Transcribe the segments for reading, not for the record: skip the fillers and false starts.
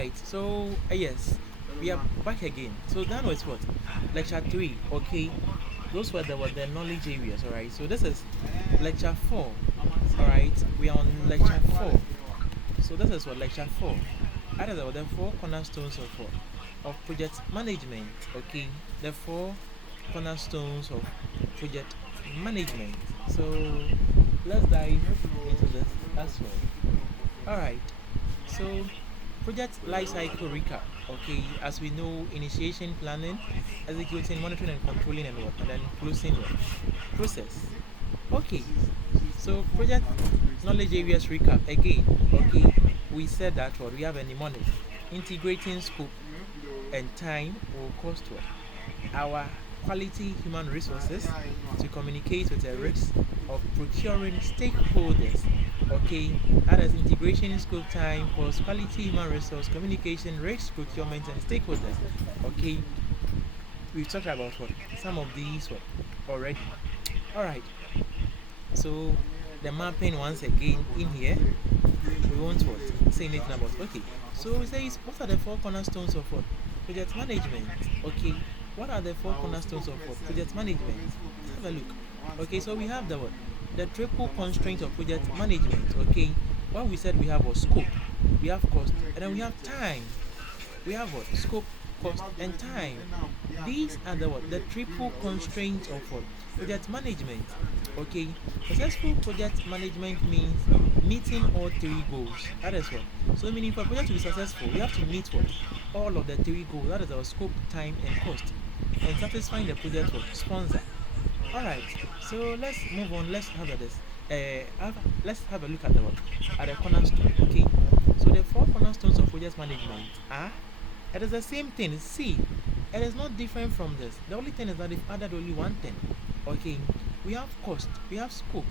right, so yes, we are back again. So that was what? Lecture 3, okay? Those were the knowledge areas, alright? So this is lecture 4, alright? We are on lecture 4. So this is what lecture 4. That is the four cornerstones of project management, okay? The four cornerstones of project management. So let's dive into this as well. Alright, so project lifecycle recap. Okay, as we know, initiation, planning, executing, monitoring, and controlling, and what, and then closing what process. Okay, so project knowledge areas recap again. Okay, we said that what we have a mnemonic: integrating scope and time will cost what our quality human resources to communicate with the risks of procuring stakeholders. Okay, that is integration, scope, time, cost, quality human resource, communication, risks, procurement, and stakeholders. Okay, we've talked about what some of these what already. All right, so the mapping once again in here. We won't what say anything about. Okay, so it says what are the four cornerstones of what project management? Okay, what are the four cornerstones of what project management? Let's have a look. Okay, so we have the what the triple constraint of project management. Okay, what we said we have was scope, we have cost, and then we have time. We have what scope, cost, and time. These are the what the triple constraints of what project management. Okay, successful project management means meeting all three goals. That is what. So meaning for a project to be successful, we have to meet what all of the three goals. That is our scope, time, and cost, and satisfying the project what sponsor. All right. So let's move on. Let's have a this. Let's have a look at the what at the cornerstone. Okay. So the four cornerstones of project management are. It is the same thing. See, it is not different from this. The only thing is that they've added only one thing. Okay, we have cost, we have scope,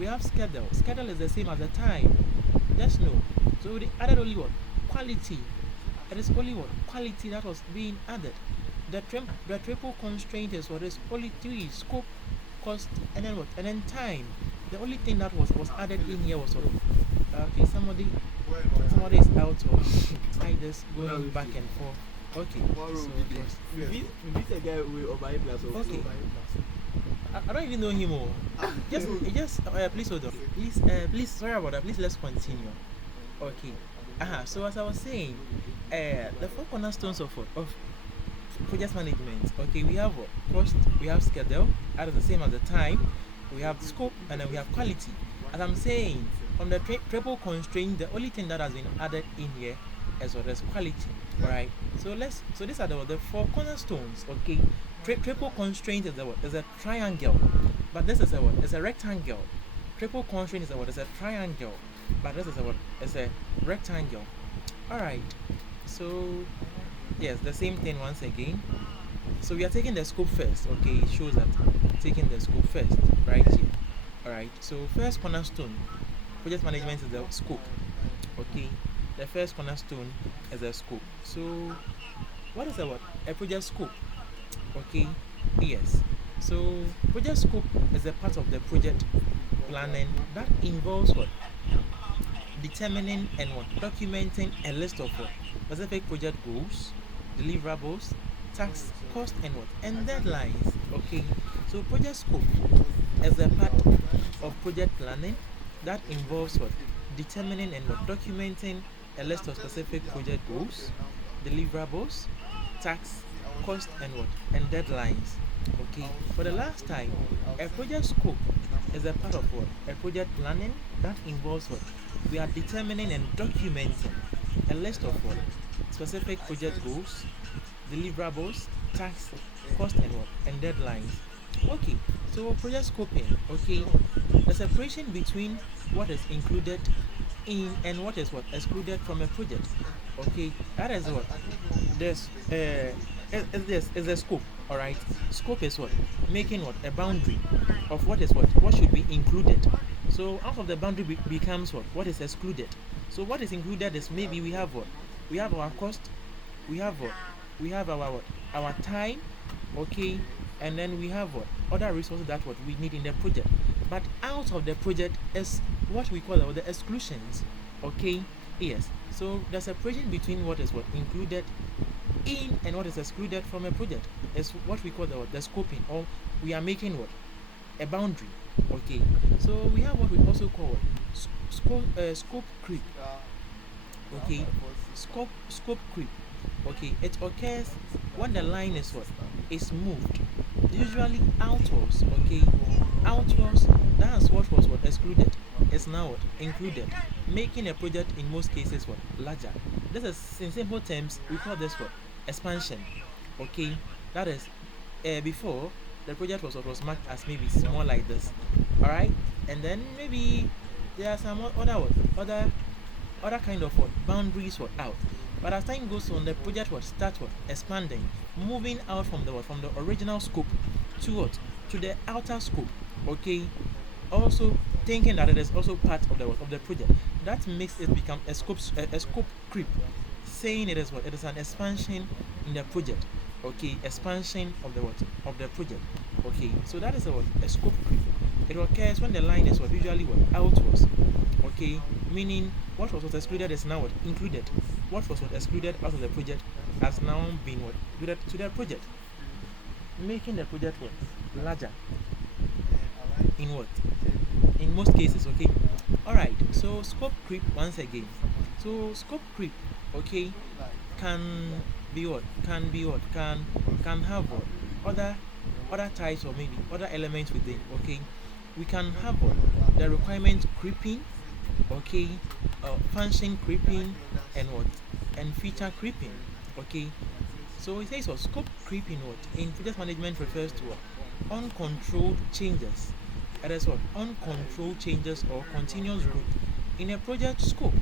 we have schedule. Schedule is the same as the time. Just know. So they added only what quality. It is only what quality that was being added. The triple constraint is what is only three: scope, cost, and then what, and then time. The only thing that was added in here was what. Okay, somebody is out of I just going back and forth. Okay, so We beat a guy with over A plus. okay. I don't even know him. Oh. Please hold on. Please, sorry about that. Please, let's continue. Okay. So as I was saying, the four cornerstones of what of project management. Okay, we have what cost, we have schedule, that is the same as the time. We have scope, and then we have quality. As I'm saying, from the triple constraint, the only thing that has been added in here is what is quality. Alright. So these are the four cornerstones. Okay. Triple constraint is a triangle, but this is a what? It's a rectangle. Triple constraint is a what? It's a triangle, but this is a what? It's a rectangle. All right. So yes, the same thing once again. So we are taking the scope first. Okay, it shows that taking the scope first, right here. All right. So first cornerstone, project management is the scope. Okay. The first cornerstone is a scope. So what is a what? A project scope. Okay, yes. So project scope is a part of the project planning that involves what? Determining and what? Documenting a list of what? Specific project goals, deliverables, tasks, cost, and what? And deadlines. Okay. So project scope is a part of project planning that involves what? Determining and what? Documenting a list of specific project goals, deliverables, tasks, cost, and what, and deadlines. Okay, for the last time, a project scope is a part of what a project planning that involves what we are determining and documenting a list of what specific project goals, deliverables, tasks, cost, and what, and deadlines. Okay, so project scoping. Okay, the separation between what is included in and what is what excluded from a project. Okay, that is what this is the scope. All right, scope is what making what a boundary of what should be included. So out of the boundary becomes what is excluded. So what is included is maybe we have what we have our cost, we have what we have our what our time. Okay, and then we have what other resources that what we need in the project. But out of the project is what we call the exclusions. Okay, Yes. So the separation between what is what included in and what is excluded from a project is what we call the scoping, or we are making what a boundary. Okay. So we have what we also call scope creep. Okay. Scope creep. Okay. It occurs when the line is what is moved, usually outwards. Okay. Outwards. That's what was what excluded is now what included, making a project in most cases what larger. This is, in simple terms, we call this what expansion. Okay. That is, before the project was what was marked as maybe small like this. All right. And then maybe there are some other kind of what boundaries were out. But as time goes on, the project will start what expanding, moving out from the original scope to what to the outer scope. Okay. Also thinking that it is also part of the project. That makes it become a scope creep, saying it is what it is an expansion in the project. Okay, expansion of the project. Okay, so that is a scope creep. It occurs when the line is what usually what outwards. Okay, meaning what excluded is now what included. What was what excluded out of the project has now been what included to the project, making the project what larger in what in most cases. Okay. All right. So scope creep once again. So scope creep. Okay, can can have what other types, or maybe other elements within. Okay, we can have what the requirement creeping. Okay, function creeping, and what and feature creeping. Okay, so it says what scope creeping what in project management refers to what uncontrolled changes. That is what uncontrolled changes or continuous growth in a project scope.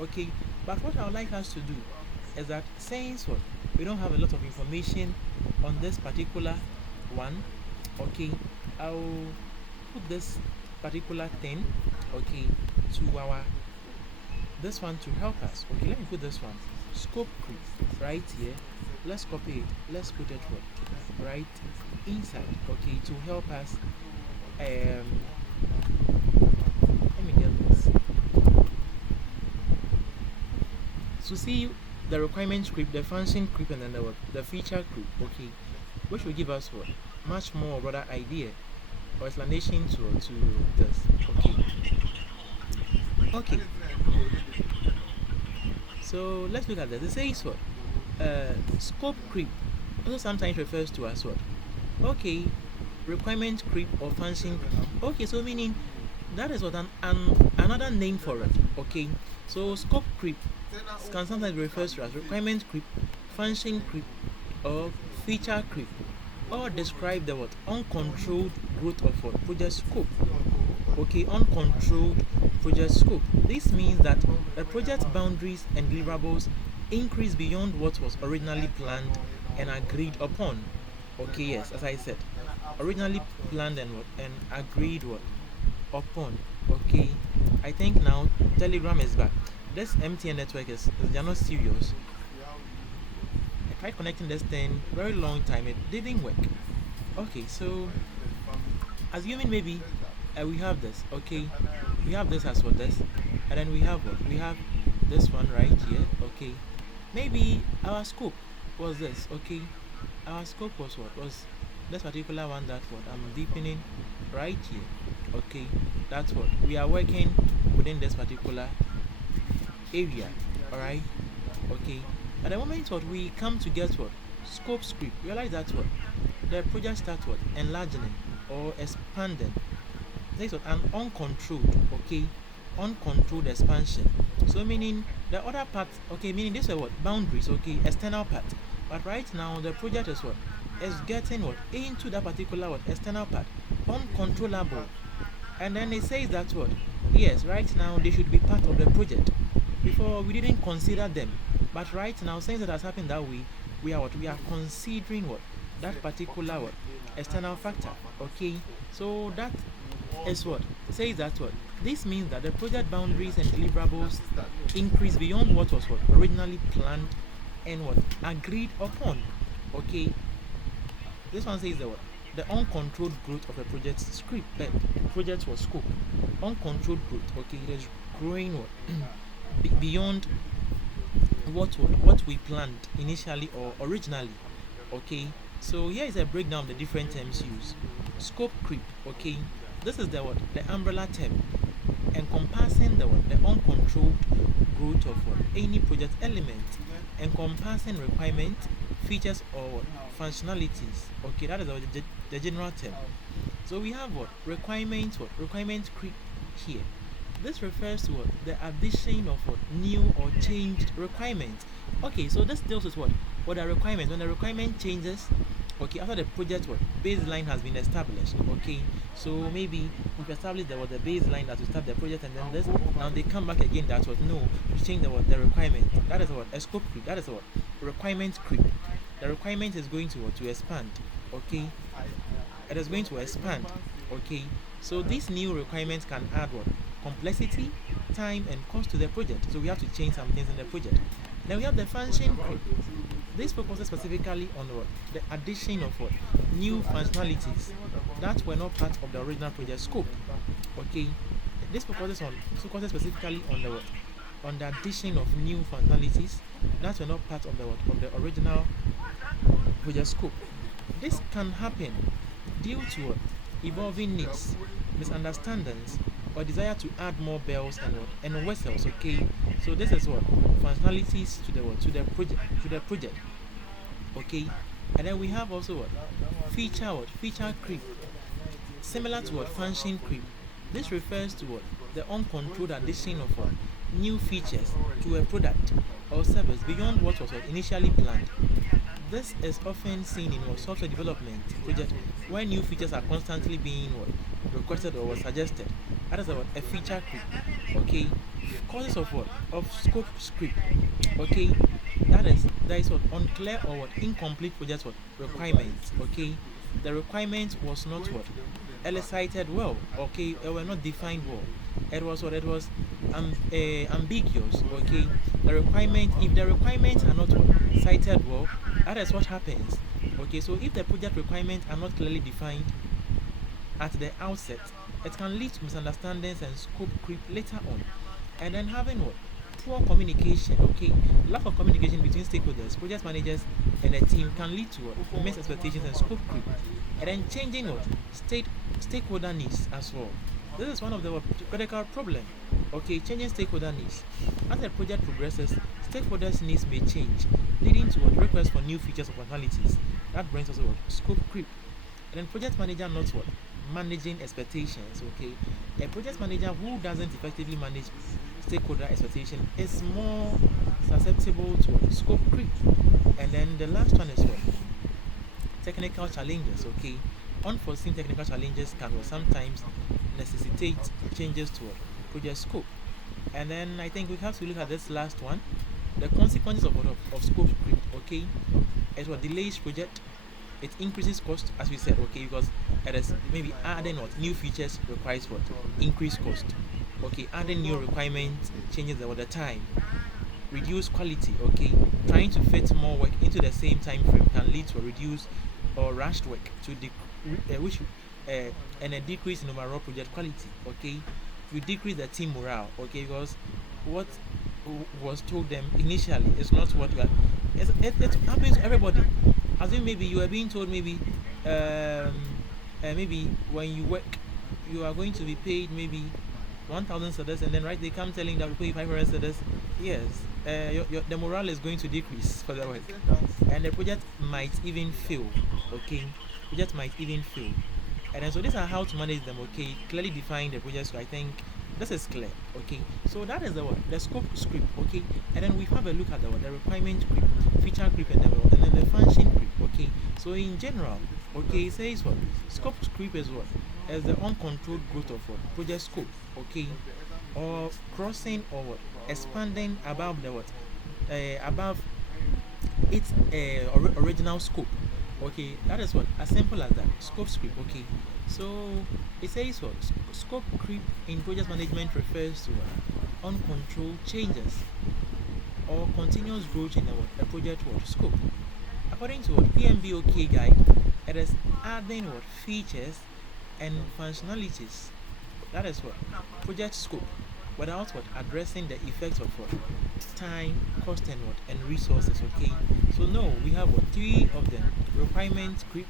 Okay, but what I would like us to do is that, since what we don't have a lot of information on this particular one. Okay, I'll put this particular thing, okay, to our this one to help us. Okay, let me put this one scope creep right here. Let's copy it, let's put it right inside. Okay, to help us. Let me get this. So see the requirement creep, the function creep, and then the feature creep. Okay, which will give us what much more rather idea or explanation to this. Okay. Okay. So let's look at this. It says what scope creep also sometimes refers to as what. Okay, requirement creep or function. Okay, so meaning that is what another name for it. Okay, so scope creep can sometimes be referred to as requirement creep, function creep, or feature creep, or describe the what uncontrolled growth of what project scope. Okay, uncontrolled project scope. This means that the project boundaries and deliverables increase beyond what was originally planned and agreed upon. Okay, yes, as I said, originally planned and agreed what upon. Okay, I think now Telegram is back. This MTN network they're not serious. I tried connecting this thing very long time, it didn't work. Okay, so assuming maybe we have this. Okay, we have this as well, this, and then we have what we have this one right here. Okay, maybe our scope was this. Okay, our scope was what was this particular one, that what I'm deepening right here. Okay, that's what we are working within this particular area. All right. Okay, at the moment what we come to get what scope script, realize that what the project starts what enlarging or expanding. This is an uncontrolled. Okay, uncontrolled expansion. So meaning the other part. Okay, meaning this is what boundaries. Okay, external part. But right now the project is what is getting what into that particular what external part, uncontrollable. And then it says that what yes, right now they should be part of the project. Before we didn't consider them, but right now, since it has happened that way, we are considering what that particular what external factor. Okay, so that is what says that what this means that the project boundaries and deliverables increase beyond what was what originally planned and what agreed upon. Okay, this one says that what the uncontrolled growth of a project script project was scope. Uncontrolled growth. Okay, it is growing what beyond what we planned initially or originally. Okay, so here is a breakdown of the different terms used. Scope creep. Okay, this is the umbrella term encompassing the uncontrolled growth of any project element, encompassing requirements, features, or functionalities. Okay, that is the general term. So we have requirement creep here. This refers to the addition of new or changed requirements. Okay, so this deals with what are requirements. When the requirement changes, okay, after the project baseline has been established. Okay, so maybe we've established there was a baseline that will start the project, and then this now they come back again that was no to change the requirement. That is a scope creep. That is requirement creep. The requirement is going to expand. Okay, it is going to expand. Okay, so these new requirements can add complexity, time, and cost to the project. So we have to change some things in the project. Then we have the function creep. This focuses specifically on the addition of new functionalities that were not part of the original project scope. Okay, this focuses specifically on the addition of new functionalities that were not part of the original project scope. This can happen due to evolving needs, misunderstandings, or desire to add more bells and whistles. Okay, so this is functionalities to the project. Okay, and then we have also feature creep, similar to function creep. This refers to the uncontrolled addition of new features to a product or service beyond what was initially planned. This is often seen in software development project where new features are constantly being requested or suggested. That is a feature creep. Okay, causes of of scope creep. Okay, there is unclear or incomplete project requirements. Okay, the requirement was not elicited well. Okay, it were not defined well. It was ambiguous. Okay, if the requirements are not cited well, that is what happens. Okay, so if the project requirements are not clearly defined at the outset, it can lead to misunderstandings and scope creep later on. And then having poor communication. Okay, lack of communication between stakeholders, project managers, and a team can lead to missed expectations and scope creep. And then changing stakeholder needs as well. This is one of the critical problem. Okay, changing stakeholder needs. As the project progresses, stakeholders' needs may change, leading to requests for new features or functionalities. That brings us scope creep. And then project manager not managing expectations. Okay, a project manager who doesn't effectively manage stakeholder expectation is more susceptible to scope creep. And then the last one is technical challenges. Okay, unforeseen technical challenges can sometimes necessitate changes to project scope. And then I think we have to look at this last one, the consequences of scope creep. Okay, it delays project, it increases cost, as we said. Okay, because it is maybe adding new features requires increased cost. Okay, adding new requirements changes the time, reduce quality. Okay, trying to fit more work into the same time frame can lead to a reduced or rushed work and a decrease in overall project quality. Okay, you decrease the team morale. Okay, because what was told them initially is not what you are. It happens to everybody. As in maybe you are being told maybe when you work you are going to be paid maybe 1,000 cedis, and then they come telling that we pay 500 cedis. Yes, the morale is going to decrease for the work, and the project might even fail. Okay, project might even fail. And then so these are how to manage them. Okay, clearly define the project. So I think this is clear. Okay, so that is the scope script. Okay, and then we have a look at the requirement creep, feature creep, and then the function creep. Okay, so in general, okay, it says scope creep is as the uncontrolled growth of project scope. Okay, or crossing or expanding above above its original scope. Okay, that is as simple as that. Scope creep. Okay, so it says scope creep in project management refers to uncontrolled changes or continuous growth in a project scope. According to PMBOK guide, it is adding features and functionalities. That is project scope. without what addressing the effects of what time, cost, and what and resources. Okay, so no, we have what three of them: requirement creep,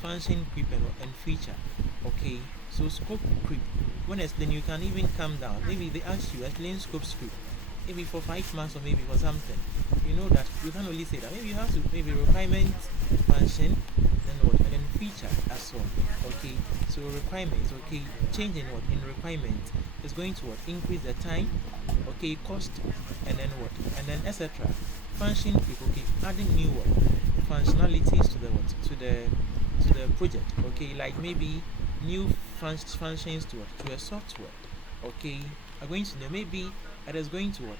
function creep, and feature. Okay, so scope creep. When explain, you can even come down. Maybe they ask you explain scope creep, maybe for 5 months or maybe for something. You know that you can only say that. Maybe you have to maybe requirement, function, then what, and then feature as well. Okay, so requirements. Okay, changing what in requirement is going to what increase the time. Okay, cost, and then what, and then etc. Function creep. Okay, adding new what functionalities to the what to the project. Okay, like maybe new functions to what to a software. Okay, are going to know maybe it is going to what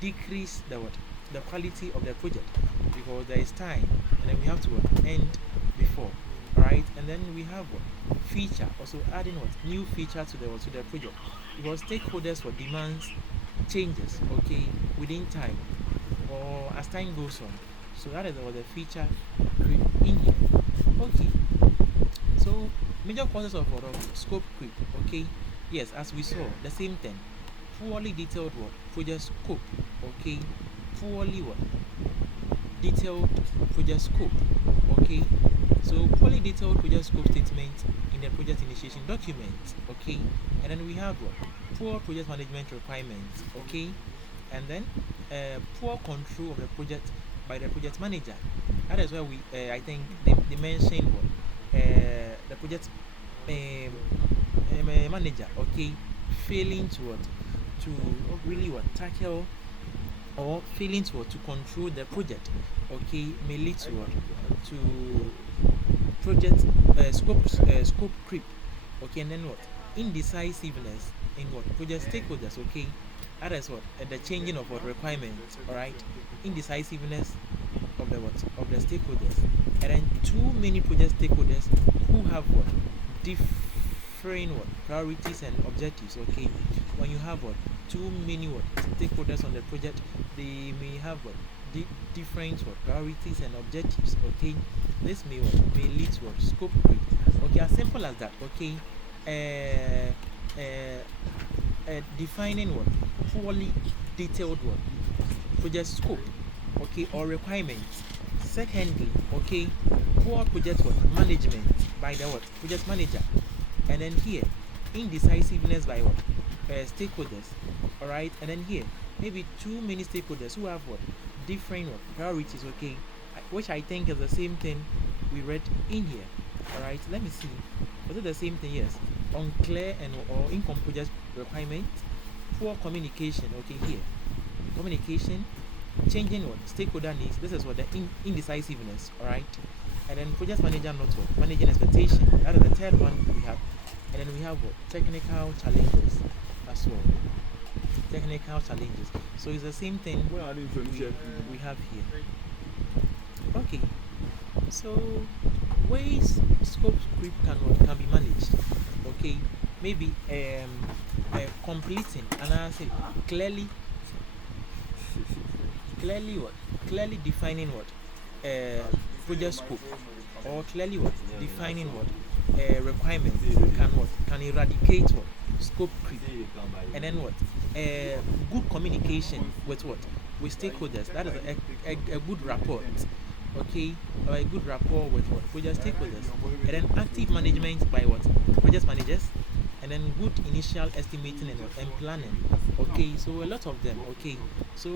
decrease the quality of the project because there is time and then we have to what end before. Right, and then we have what feature, also adding what new feature to the project because stakeholders what demands changes. Okay, within time or as time goes on. So that is what the feature creep in here. Okay, so major causes of what of scope creep. Okay, yes, as we saw, the same thing. Poorly detailed what project scope. Okay, poorly what detailed project scope. Okay, so poorly detailed project scope statement in the project initiation document. Okay, and then we have what poor project management requirements. Okay, and then poor control of the project by the project manager. That is why we I think they mentioned what the project manager. Okay, failing to what to really what tackle or failing to control the project. Okay, may lead to what to project scope creep. Okay, and then what indecisiveness in what project stakeholders. Okay, that is what the changing of what requirements. All right, indecisiveness of the what of the stakeholders, and then too many project stakeholders who have what differing what priorities and objectives. Okay, when you have what too many what stakeholders on the project, they may have what different what priorities and objectives. Okay, this may lead to what scope creep. Okay, as simple as that. Okay, uh, defining what poorly detailed what project scope. Okay, or requirements. Secondly, okay, poor project what management by the what project manager, and then here indecisiveness by what stakeholders. All right, and then here maybe too many stakeholders who have what different what priorities. Okay, which I think is the same thing we read in here. All right, let me see. Was it the same thing? Yes. Unclear and or incomplete requirement, poor communication. Okay, here communication, changing what stakeholder needs. This is what the indecisiveness. All right, and then project manager not what managing expectation. That is the third one we have, and then we have what technical challenges as well. Technical challenges. So it's the same thing Where are these we have here. Okay, so ways scope creep can be managed. Okay, maybe completing and I say clearly what clearly defining what project scope, or clearly what defining what requirements can eradicate what scope creep. And then what good communication with what with stakeholders. That is a good rapport. Okay, or a good rapport with what project stakeholders. And then active management by what project managers, and then good initial estimating and planning. Okay, so a lot of them. Okay, so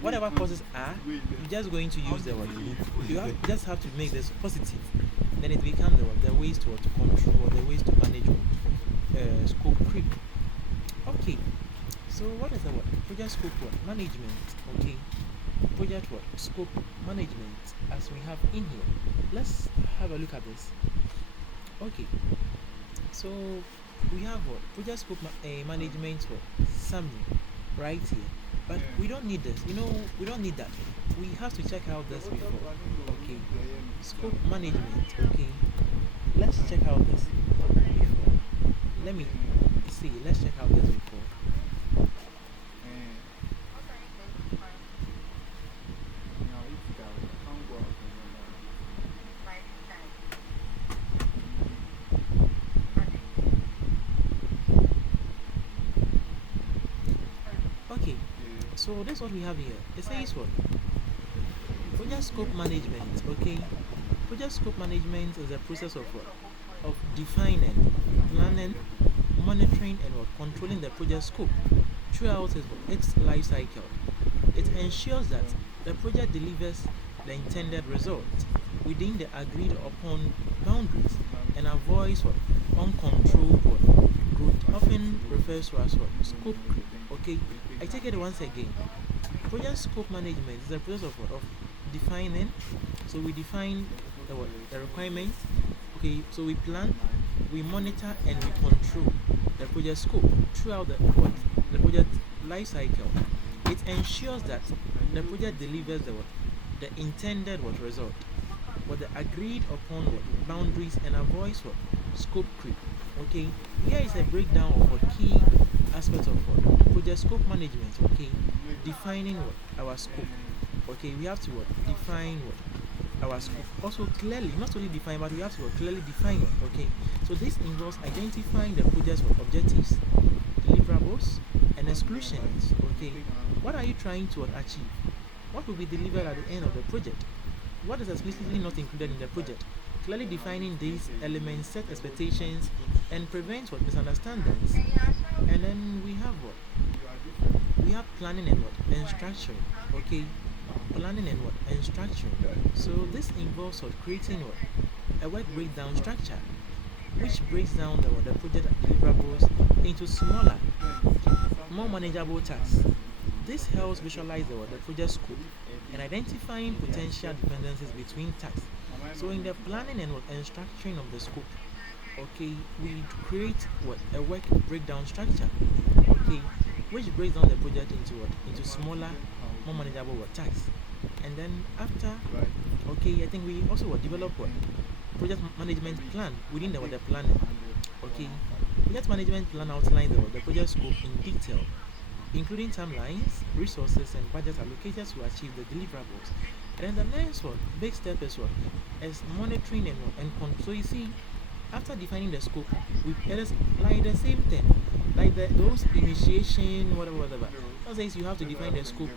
whatever causes are, you're just going to use the word. Just have to make this positive. Then it becomes the ways to control, or the ways to manage scope creep. Okay, so what is the word project scope what management? Okay, project what scope management, as we have in here. Let's have a look at this. Okay, so we have what project scope management what summary right here, but we don't need this. We don't need that. We have to check out this before. Okay, scope management. Okay, let's check out this before. Let me see. Let's check out this before. So that's what we have here. It says what? Project scope management. Okay, project scope management is a process of what? Of defining, planning, monitoring, and what? Controlling the project scope throughout its life cycle. It ensures that the project delivers the intended result within the agreed upon boundaries and avoids what? Uncontrolled what? Growth, often refers to as what? Scope creep. Okay, I take it once again. Project scope management is a process of what? Of defining. So we define the what? The requirements. Okay, so we plan, we monitor, and we control the project scope throughout the what? The project life cycle. It ensures that the project delivers the what? The intended what result, what the agreed upon what boundaries, and avoids what? Scope creep. Okay, here is a breakdown of what key aspects of what? Project scope management. Okay, defining what? Our scope. Okay, we have to what? Define what? Our scope. Also clearly, not only define, but we have to what? Clearly define it. Okay, so this involves identifying the project's what? Objectives, deliverables, and exclusions. Okay, what are you trying to achieve? What will be delivered at the end of the project? What is explicitly not included in the project? Clearly defining these elements set expectations and prevent what? Misunderstandings. And then we have what? We have planning and what? And structuring. Okay, planning and what? And structuring. So this involves what? Creating what? A work breakdown structure, which breaks down the project deliverables into smaller, more manageable tasks. This helps visualize the project scope and identifying potential dependencies between tasks. So in the planning and structuring of the scope, okay, we create what? A work breakdown structure, okay, which breaks down the project into what? Into smaller, more manageable tasks. And then after, okay, I think we also develop what? Project management plan within the planning. Okay, project management plan outlines the project scope in detail, including timelines, resources, and budget allocated to achieve the deliverables. And then the next one, big step is what? Is monitoring and control. So you see, after defining the scope, it is like the same thing, like those initiation, whatever. That says you have to define the scope,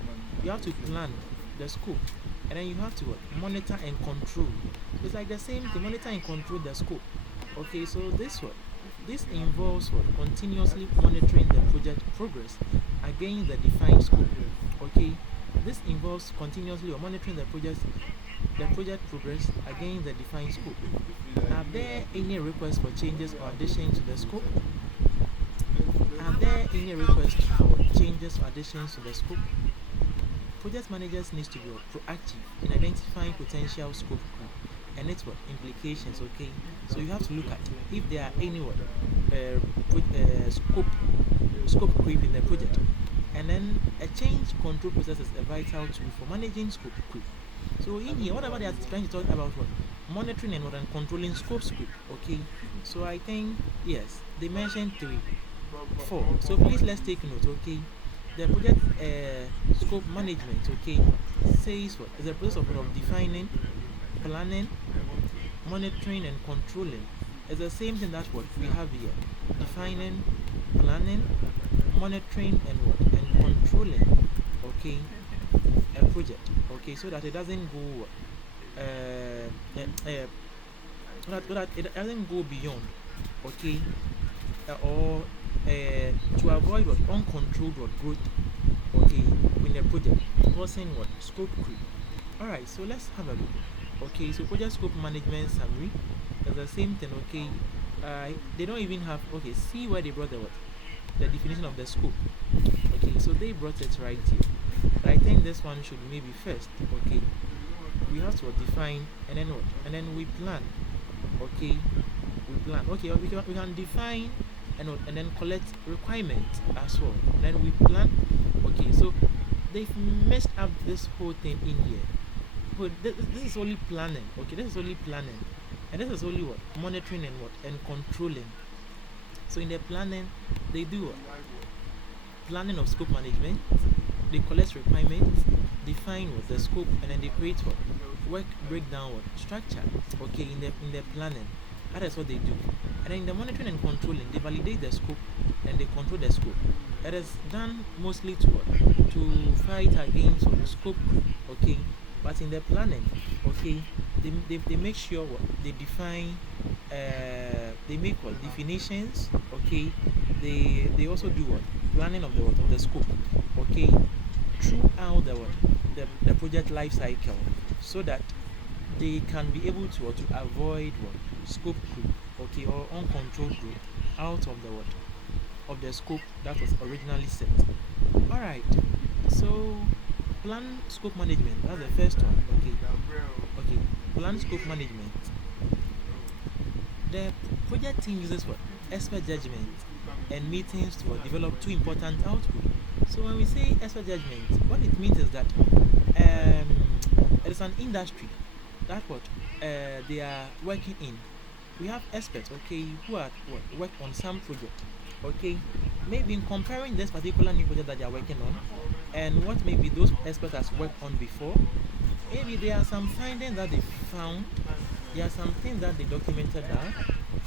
you have to plan the scope, and then you have to what? Monitor and control. It's like the same thing, monitor and control the scope. Okay, so this involves what? Continuously monitoring the project progress against the defined scope. Okay, this involves continuously monitoring the project progress against the defined scope. Are there any requests for changes or additions to the scope? Are there any requests for changes or additions to the scope? Project managers need to be proactive in identifying potential scope creep and its implications. Okay, so you have to look at if there are any scope creep in the project, and then a change control process is a vital tool for managing scope creep. So in here, whatever they are trying to talk about what? Monitoring and controlling scope creep. Okay, so I think yes, they mentioned 3, 4. So please let's take note. Okay, the project scope management. Okay, says what is a process of defining, planning, monitoring, and controlling. It's the same thing that what we have here: defining, planning, monitoring, and controlling. Okay, a project. Okay, so that it doesn't go so that it doesn't go beyond. Okay, or to avoid what? Uncontrolled what? Growth. Okay, in the project, causing what? Scope creep. Alright, so let's have a look. Okay, so project scope management summary is the same thing. Okay, they don't even have, okay, see where they brought the what? The definition of the scope. Okay, so they brought it right here. I think this one should maybe first. Okay, we have to define, and then what? And then we plan. Okay, we plan. Okay, we can define and then collect requirements as well. And then we plan. Okay, so they've messed up this whole thing in here. But this is only planning. Okay, this is only planning, and this is only what? Monitoring and what? And controlling. So in the planning, they do what? Planning of scope management. They collect requirements, define what the scope, and then they create what? Work breakdown what? Structure. Okay, in the planning. That is what they do. And then in the monitoring and controlling, they validate the scope and they control the scope. It is done mostly to fight against scope creep, okay. But in the planning, okay, they make sure they define, they make definitions, okay. They also do planning of the scope, okay, throughout the project life cycle, so that they can be able to avoid scope creep, okay, or uncontrolled growth out of the scope that was originally set. All right. So plan scope management. That's the first one. Okay. Okay. Plan scope management. The project team uses expert judgment and meetings to develop two important outputs. So when we say expert judgment, what it means is that it is an industry that they are working in. We have experts, okay, who are work on some project, okay. Maybe in comparing this particular new project that they are working on and what maybe those experts has worked on before, maybe there are some findings that they found, there are some things that they documented down,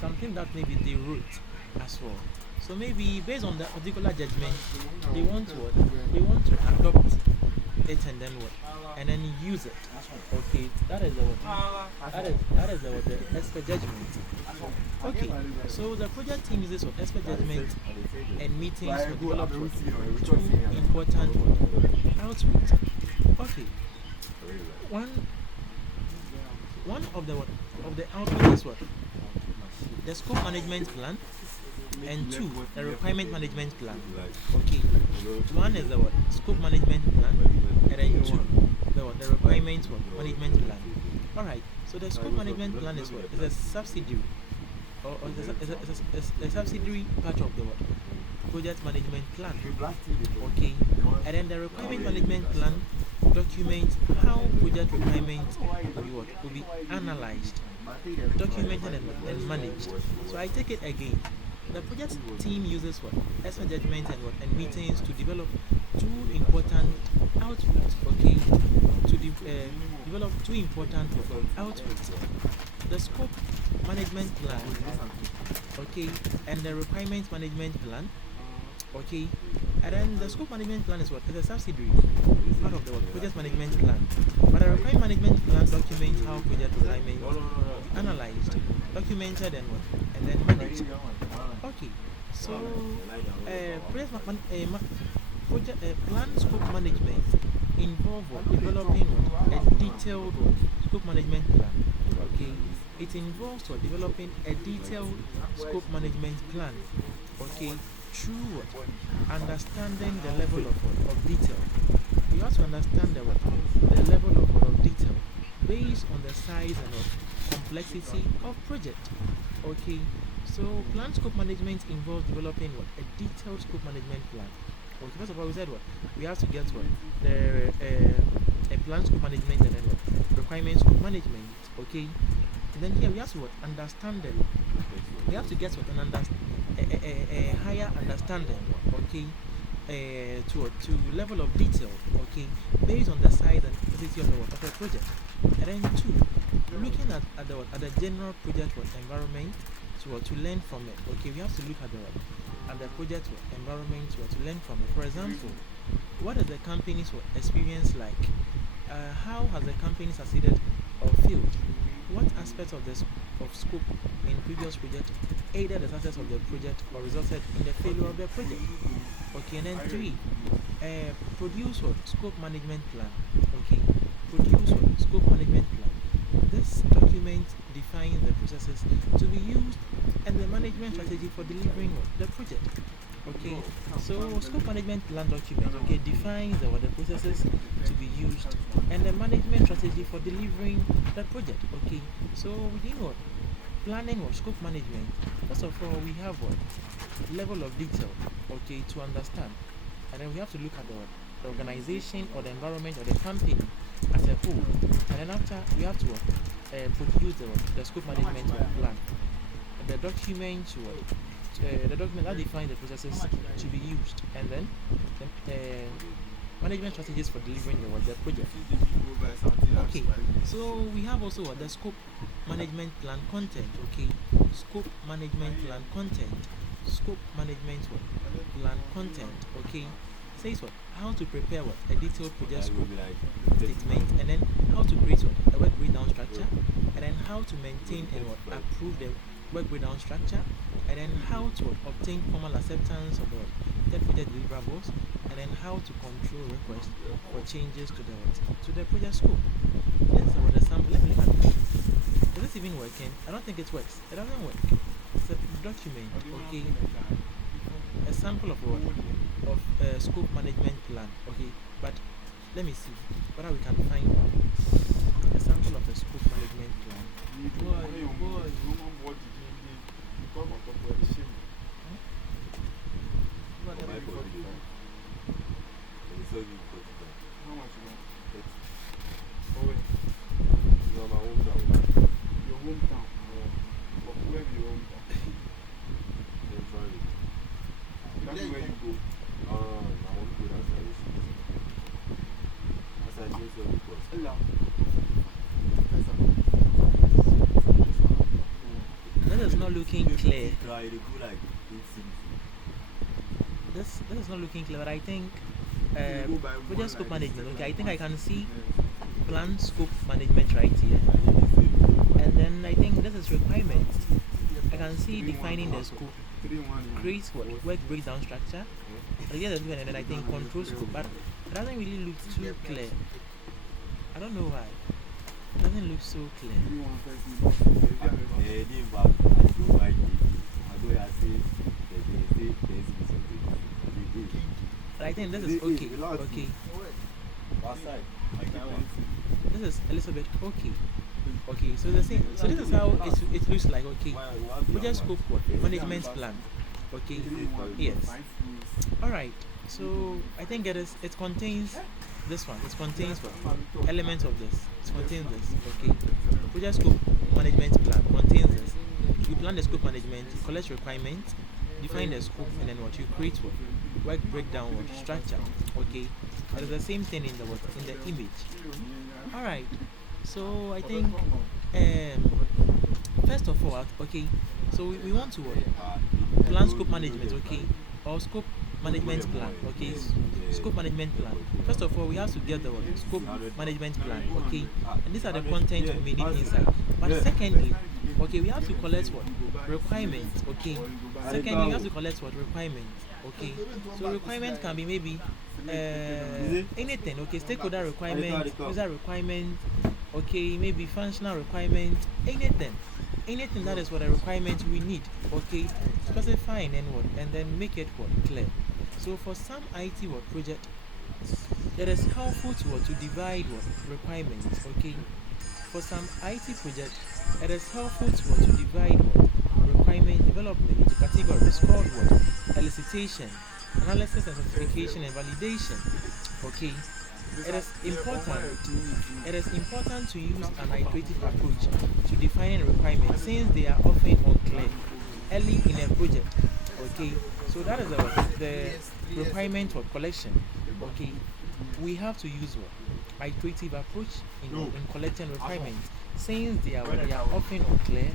something that maybe they wrote as well. So maybe based on that particular judgment, they want to adopt it and then and then use it. Okay, that is the expert judgment. Okay, so the project team uses expert judgment and meetings to develop two important outputs. Okay, one of the outputs is the scope management plan, and two, the requirement management plan. Okay, one is the scope management plan, and then two, the requirement management plan. All right. So the scope management plan is a subsidiary, or is a subsidiary part of the project management plan. Okay, and then the requirement management plan documents how project requirements will be analyzed, documented, and managed. So I take it again. The project team uses expert judgment and meetings to develop two important outputs. Okay, to develop two important outputs: the scope management plan, okay, and the requirement management plan. Okay, and then the scope management plan is a subsidiary part of the project management plan. But the requirement management plan documents how project requirements will be analyzed, documented, and then managed. Okay, so plan scope management involve developing a detailed scope management plan. Okay, it involves developing a detailed scope management plan. Okay, through understanding the level of detail. You have to understand the level of detail based on the size and complexity of project. Okay, so plan scope management involves developing a detailed scope management plan. Okay, first of all, we said we have to get the a plan scope management and then requirement scope management. Okay, and then here we have to understand them. We have to get a higher understanding. Okay, to level of detail. Okay, based on the size and complexity of the project. And then two, looking at the general project environment to learn from it. Okay, we have to look at the project environment to learn from it. For example, what is the company's experience like? How has the company succeeded or failed? What aspects of scope in previous project aided the success of the project or resulted in the failure of the project? Okay, and then three, produce scope management plan. Okay, produce scope management plan. This document defines the processes to be used and the management strategy for delivering the project. Okay, so scope management plan document defines the processes to be used and the management strategy for delivering the project. Okay, so within planning scope management, first of all we have level of detail, okay, to understand, and then we have to look at the organization or the environment or the company as a whole, and then after we have to produce the scope management plan, the document that defines the processes to be used, and then the management strategies for delivering the project. Okay, so we have also the scope management plan content. Okay, scope management plan content, scope management plan content. Okay, says what how to prepare what a detailed project That will scope be like statement, and then how to create what a work breakdown structure, and then how to maintain and what approve the work breakdown structure, and then how to what, obtain formal acceptance of the what, the project deliverables, and then how to control requests for changes to the what, to the project scope. This is what the sample. Let me look at it. Is this even working? I don't think it works. It doesn't work. It's a document. Okay, a sample of what of scope management plan. Okay, but let me see whether we can find a sample of a scope management plan. my body. It's all you got to You are my hometown. Then try it. I want to go that side. As I think so, because This is not looking clear. try to go like 8 cities. This is not looking clear, but I think project scope management. Okay, I think I can see plan scope management right here, and then I think this is requirement. I can see defining the scope, create what work breakdown structure, and then I think control scope, but it doesn't really look too clear. I don't know why. It doesn't look so clear. But I think this is okay. Okay, this is a little bit okay. Okay, so the same. So this is how it looks like. Okay, project scope what management plan. Okay, yes. All right. So I think it contains this one. It contains what elements of this. It contains this. Okay, project scope management plan contains this. You plan the scope management, you collect requirements, define the scope, and then what you create what work breakdown what structure. Okay, it is the same thing in the what in the image. All right. So I think first of all, okay. So we want to plan scope management, okay, or scope management plan, okay. Scope management plan. First of all, we have to get the scope management plan, okay, and these are the contents we may need inside. But secondly, okay, we have to collect what requirements, okay. Secondly, we have to collect what requirements, okay. So requirement can be maybe anything, okay, stakeholder requirement, user requirement, okay, maybe functional requirement, anything that is what a requirement we need, okay, specifying and what, and then make it what clear. So for some IT what project, it is helpful to what to divide what requirements, okay. For some IT project, it is helpful to what to divide what requirement development into categories called what elicitation, analysis and certification and validation, okay. It is important to use an iterative approach to defining requirements since they are often unclear early in a project. Okay, so that is the requirement for collection. Okay, we have to use what iterative approach in collecting requirements since they are often unclear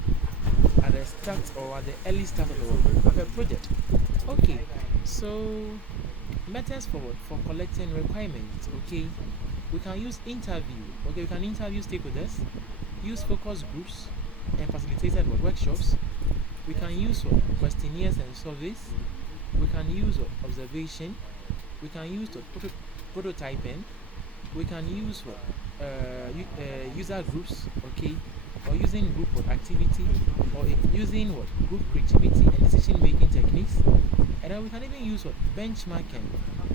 at the start or at the early start of a project. Okay, so methods for collecting requirements. Okay, we can use interview. Okay, we can interview stakeholders, use focus groups and facilitated workshops. We can use questionnaires and surveys. We can use observation. We can use prototyping. We can use user groups. Okay, or using group activity, or using group creativity and decision making techniques. And then we can even use benchmarking.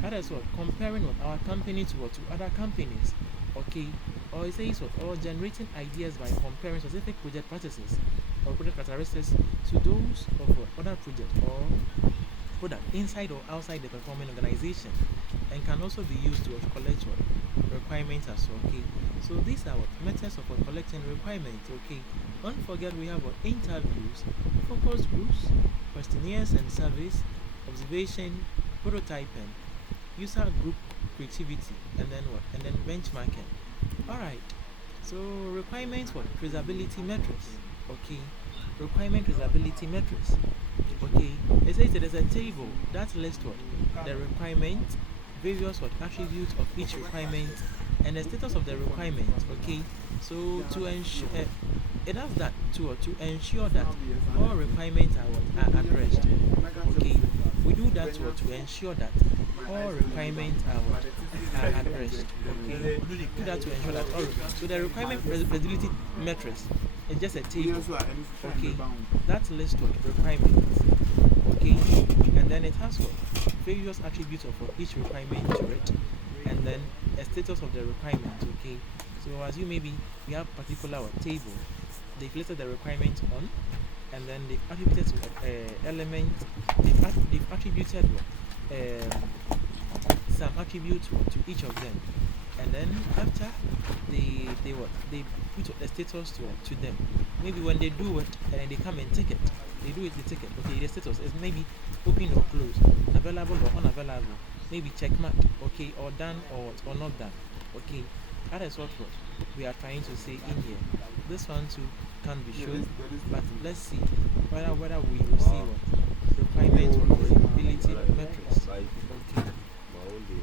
That is comparing our company to other companies. Okay, or it says or generating ideas by comparing specific project practices or project characteristics to those of other project or product inside or outside the performing organization, and can also be used to collect requirements as well. Okay, so these are methods of collecting requirements. Okay, don't forget we have interviews, focus groups, questionnaires and surveys, observation, prototyping, user group creativity, and then and then benchmarking. All right, so requirements for traceability metrics. Okay, requirement traceability metrics. Okay, it says there is a table that lists what the requirement, various what attributes of each requirement, and the status of the requirement. Okay, so to ensure it does that to ensure that all requirements are addressed. Okay, we do that to ensure that all requirements are addressed. Okay, we do that to ensure that all. So the requirement feasibility matrix is just a table. Okay, that lists what requirements. Okay, and then it has what various attributes of each requirement to it, and then a status of the requirement. Okay, so as you maybe we have particular table, they've listed the requirement on, and then they've attributed element, they've attributed some attributes to each of them, and then after they put the status to them. Maybe when they do it and then they come and take it, they do it the ticket. Okay, the status is maybe open or closed, available or unavailable, maybe check mark, okay, or done or not done. Okay, that is what we are trying to say in here. This one too can be shown, but let's see whether we will see what requirement or feasibility metrics. Okay,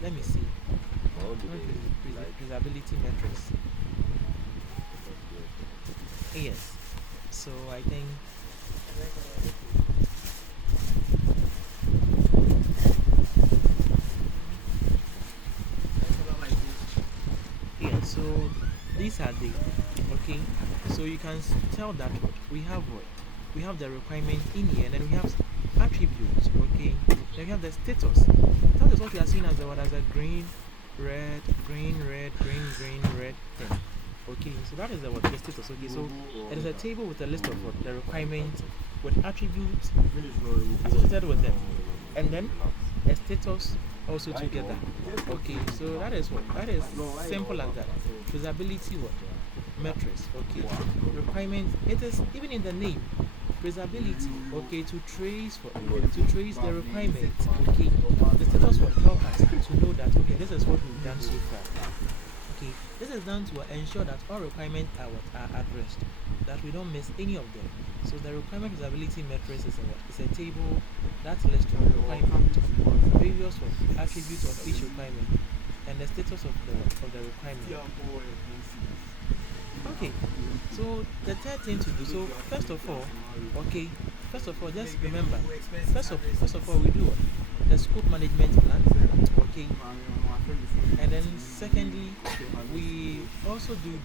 let me see. Feasibility metrics. Yes. So I think yeah. So these are the okay. So you can tell that we have the requirement in here, and then we have attributes. Okay, then we have the status. That is what we are seeing as as a green, red, green, red, green, red thing. Okay, so that is the status. Okay, so it is a table with a list of the requirements with attributes associated with them, and then a status also together. Okay, so that is simple as that. Feasibility metrics. Okay, requirements. It is even in the name. Feasibility. Okay, to trace the requirements. Okay, the status will help us to know that okay, this is what we've done so far. Okay, this is done to ensure that all requirements are addressed, that we don't miss any of them. So the requirement feasibility matrix is a table that lists the requirement, various attributes of each requirement, and the status of the requirement. Okay, so the third thing to do. So first of all, just remember. First of all, we do the scope management plan. Okay, and then secondly, we also do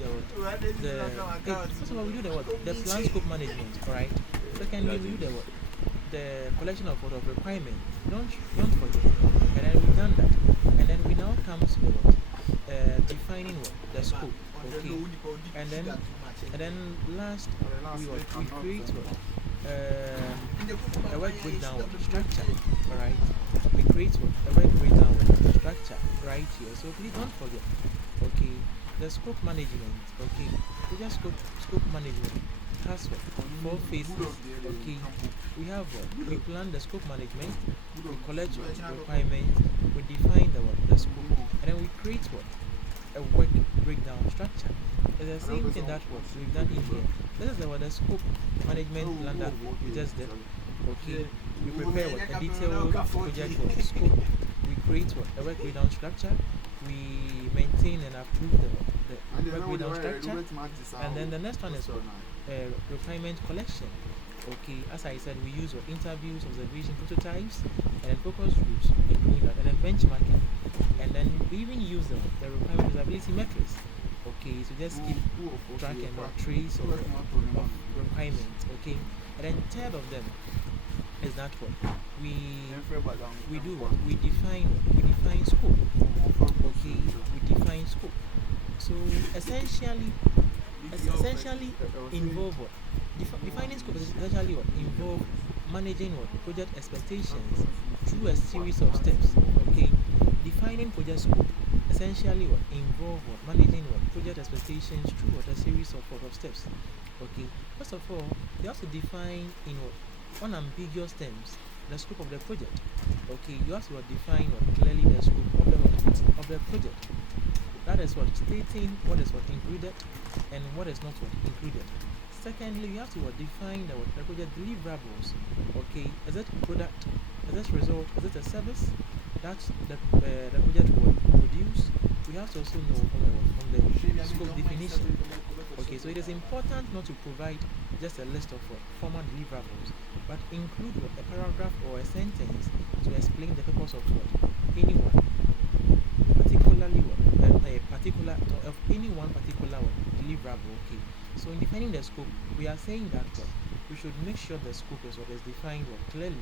first of all we do the plan scope management. All right. Secondly, we do the collection of requirement. Don't forget. And then we've done that, and then we now come to defining the scope. Okay, and then last we create a work breakdown structure. All right, we create a work breakdown structure right here. So please don't forget. Okay, the scope management. Okay, we just scope management has 4 phases. Okay, we have we plan the scope management, we collect requirements, we define the scope, and then we create a work breakdown structure. It's the same thing that we've done in here. This is the scope management plan that we just did. Okay, we prepare a detailed project scope. We create a work breakdown structure. We maintain and approve the work breakdown structure. And then the next one is requirement collection. Okay, as I said, we use interviews, observation, prototypes, and then focus groups in doing that, and then benchmarking. And then we even use the requirement feasibility metrics. Okay, so just keep track and trace of requirements. Okay, and then third of them is that we do we define scope. Okay, we define scope. So essentially involve defining scope is essentially involve managing project expectations through a series of steps. Okay, defining project scope essentially involve managing project expectations through a series of steps. Okay, first of all, they have to define in unambiguous terms the scope of the project. Okay, you have to define clearly the scope of the project. That is stating what is included and what is not included. Secondly, you have to define the project deliverables. Okay, is it product? Is it result? Is it a service that the project will produce? We have to also know from the scope definition. Okay, so it is important not to provide just a list of formal deliverables, but include a paragraph or a sentence to explain the purpose of anyone, particularly a particular of any one particular deliverable. Okay, so in defining the scope, we are saying that we should make sure the scope is defined clearly,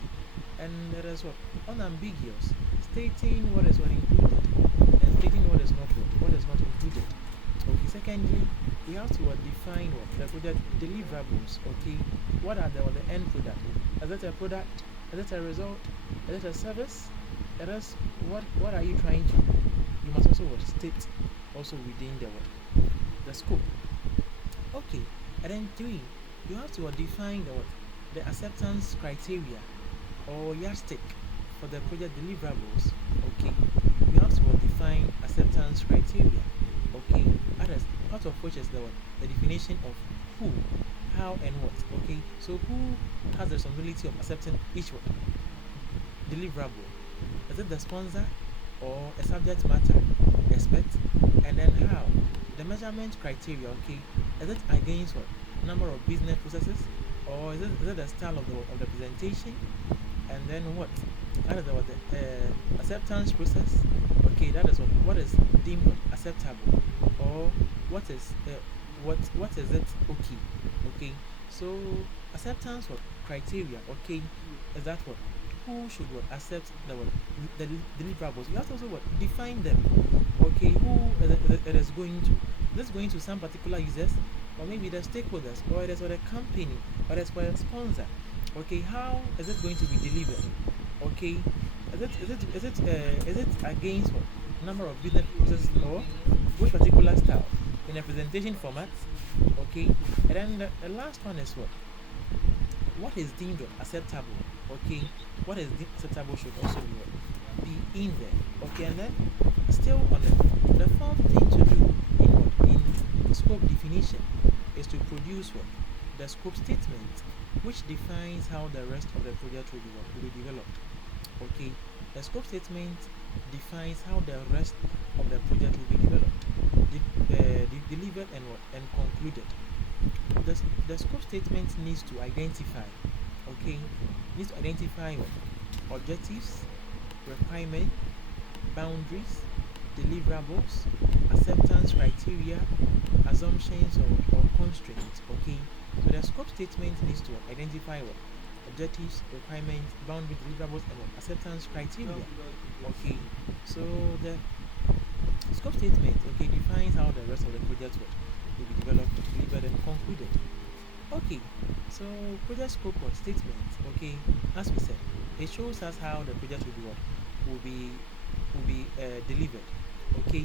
and there is unambiguous, stating what is included and stating what is not included. Okay, secondly, we have to define the project deliverables. Okay, what are the end product? Is it a product? Is it a result? Is it a service? It is what are you trying to do? You must also state also within the scope. Okay, and then 3, you have to define the acceptance criteria or yardstick for the project deliverables. Okay, you have to define acceptance criteria. Okay, others, part of which is the definition of who, how, and what. Okay, so who has the responsibility of accepting each deliverable? Is it the sponsor or a subject matter expert? And then how? The measurement criteria. Okay, is it against number of business processes, or is it the style of the presentation? And then what? That is the acceptance process. Okay, that is what is deemed acceptable, or what is it? Okay, okay. So acceptance criteria. Okay, is that who should accept the deliverables? You have to also define them. Okay, who it is going to? Is it going to some particular users, or maybe the stakeholders, or it is for the company, or it is for a sponsor? Okay, how is it going to be delivered? Okay, is it against number of business processes, or which particular style in a presentation format? Okay, and then the last one is what is deemed acceptable? Okay, what is deemed acceptable should also be in there. Okay, and then still on the fourth thing to do in scope definition is to produce the scope statement, which defines how the rest of the project will be developed. Okay, the scope statement defines how the rest of the project will be developed, delivered, and concluded. The scope statement needs to identify, objectives, requirements, boundaries, deliverables, acceptance criteria, assumptions or constraints. Okay, so the scope statement needs to identify objectives, requirements, boundaries, deliverables, and acceptance criteria. Okay, so the scope statement defines how the rest of the project will be developed, delivered, and concluded. Okay, so project scope statement. Okay, as we said, it shows us how the project will be delivered. Okay,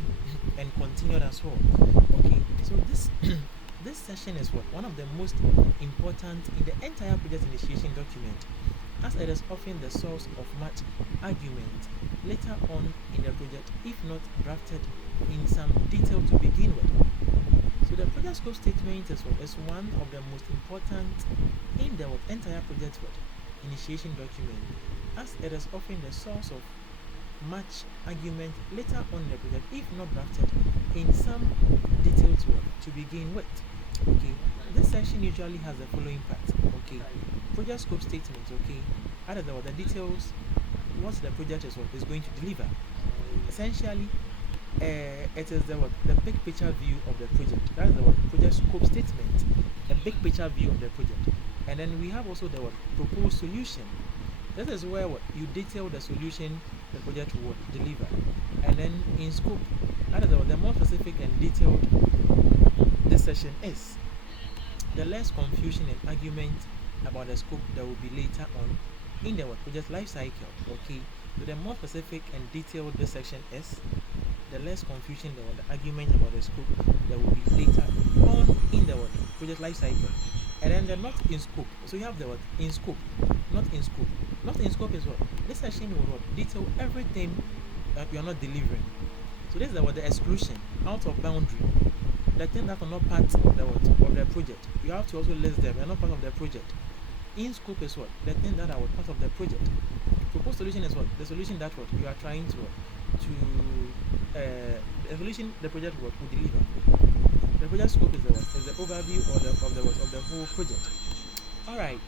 and continued as well. Okay, so this this session is one of the most important in the entire project initiation document, as it is often the source of much argument later on in the project, if not drafted in some detail to begin with. So the project scope statement is one of the most important in the entire project initiation document, as it is often the source of much argument later on in the project, if not drafted in some detail to begin with. Okay, this section usually has the following parts. Okay, project scope statement. Okay, out of the details, what the project is going to deliver. Essentially, it is the big picture view of the project. That is the project scope statement, a big picture view of the project. And then we have also the proposed solution. This is where you detail the solution the project will deliver. And then in scope, that is the more specific and detailed this session is. The less confusion and argument about the scope that will be later on in the project life cycle. Okay, so the more specific and detailed this section is, the less confusion the argument about the scope that will be later on in the project life cycle. And then the not in scope. So you have the in scope, not in scope. Not in scope is this section will detail everything that you are not delivering. So this is the exclusion, out of boundary. the things that are not part of the project. You have to also list them. They are not part of the project. In scope is what? The things that are part of the project. Proposed solution is what? The solution that what you are trying to the solution the project what will deliver. The project scope is the what? Is the overview of the whole project. Alright.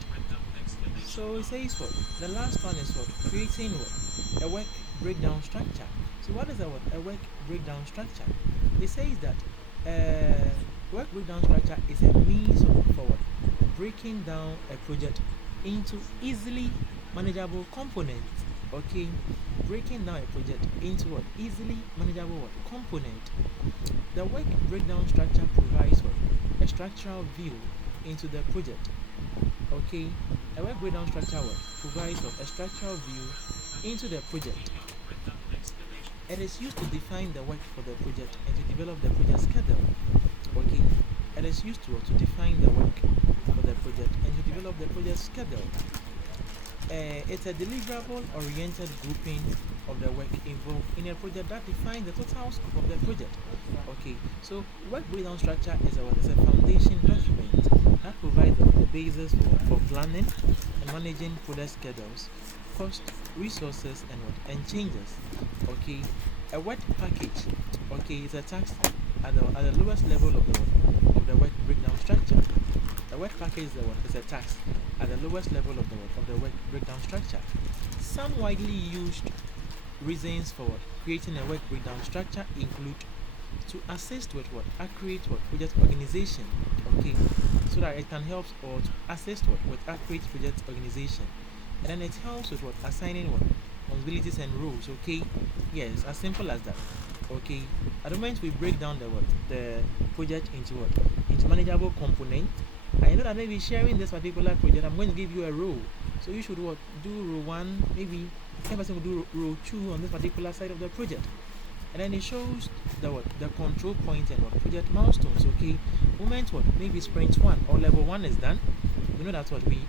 So it says what? The last one is what? Creating what? A work breakdown structure. So what is a work breakdown structure? It says that work breakdown structure is a means for what? Breaking down a project into easily manageable components. Okay, breaking down a project into what? Easily manageable what? Component. The work breakdown structure provides what? A structural view into the project. Okay, a work breakdown structure what? Provides what? A structural view into the project. It is used to define the work for the project and to develop the project schedule. Okay, it is used to define the work for the project and to develop the project schedule. It's a deliverable-oriented grouping of the work involved in a project that defines the total scope of the project. Okay, so work breakdown structure is a foundation document that provides the basis for planning and managing project schedules, cost, resources, and changes. Okay, a work package. Okay, is a task at the lowest level of the work breakdown structure. A work package is a task at the lowest level of the work breakdown structure. Some widely used reasons for creating a work breakdown structure include to assist with accurate project organization. Okay, so that it can help or to assist with accurate project organization, and then it helps with assigning responsibilities and roles. Okay, yes, as simple as that. Okay, at the moment we break down the project into manageable components. I know that maybe sharing this particular project, I'm going to give you a role. So you should do role 1, maybe 10% will do role 2 on this particular side of the project. And then it shows the control point and project milestones. Okay, moment maybe sprint 1 or level 1 is done. We know that's what we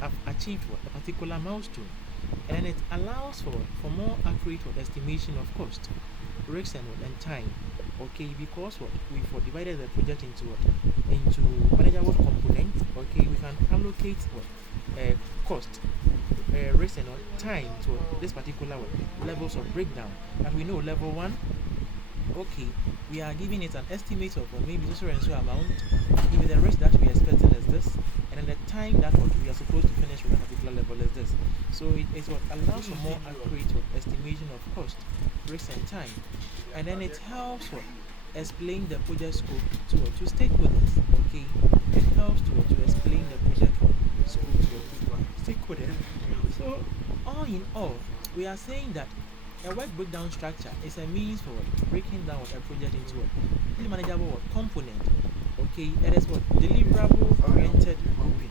have achieved a particular milestone. And then it allows for more accurate estimation of cost, risks and time. Okay, because we divided the project into manageable components. Okay, we can allocate cost, risk and time to this particular levels of breakdown. As we know, level 1, okay, we are giving it an estimate of maybe so and so amount. Maybe the risk that we are expecting is this, and then the time that we are supposed to finish with a particular level is this. So it allows for more accurate estimation of cost, risk and time. And then it helps explain the project scope to stakeholders. Okay, it helps to explain the project scope to stakeholders. So all in all, we are saying that a work breakdown structure is a means for breaking down a project into a manageable component. Okay, it is deliverable oriented grouping.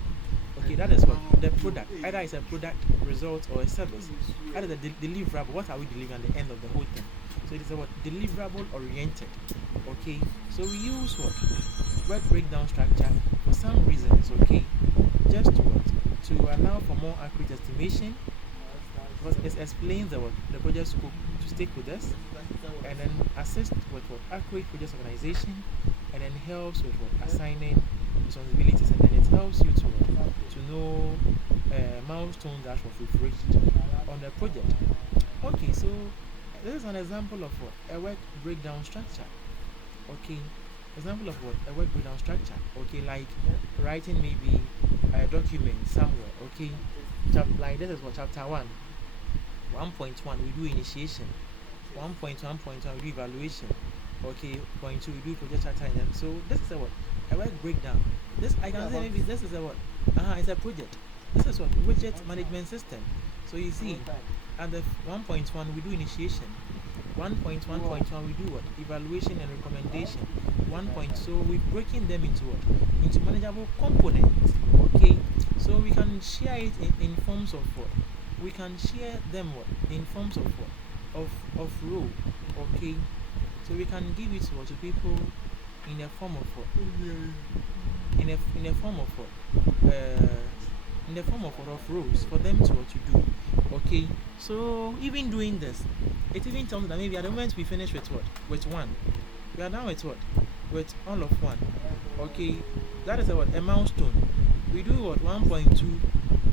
Okay, that is the product. Either it's a product, result, or a service. That is the deliverable. What are we delivering at the end of the whole thing? So it is deliverable oriented. Okay, so we use work breakdown structure for some reasons. Okay, just to allow for more accurate estimation, because it explains the project scope to stakeholders, and then assist with accurate project organization, and then helps with assigning responsibilities, and then it helps you to know milestones that we've reached on the project. Okay, so this is an example of a work breakdown structure. Okay, example of a work breakdown structure. Okay, like writing maybe a document somewhere. Okay, like this is chapter 1. 1.1 we do initiation. 1.1.1 we do evaluation. Okay, point 2 we do project chapter. And so this is a work breakdown. This I can say maybe this is it's a project. This is widget management system. So you see, at the 1.1 we do initiation. 1.1.1 we do evaluation and recommendation. 1. So we're breaking them into manageable components. Okay, so we can share it in forms of we can share them in forms of role. Okay, so we can give it to people in a form of roles for them to do. Okay, so even doing this, it even tells that maybe at the moment we finish with 1, we are done with with all of one. Okay, that is what a milestone. We do what 1.2,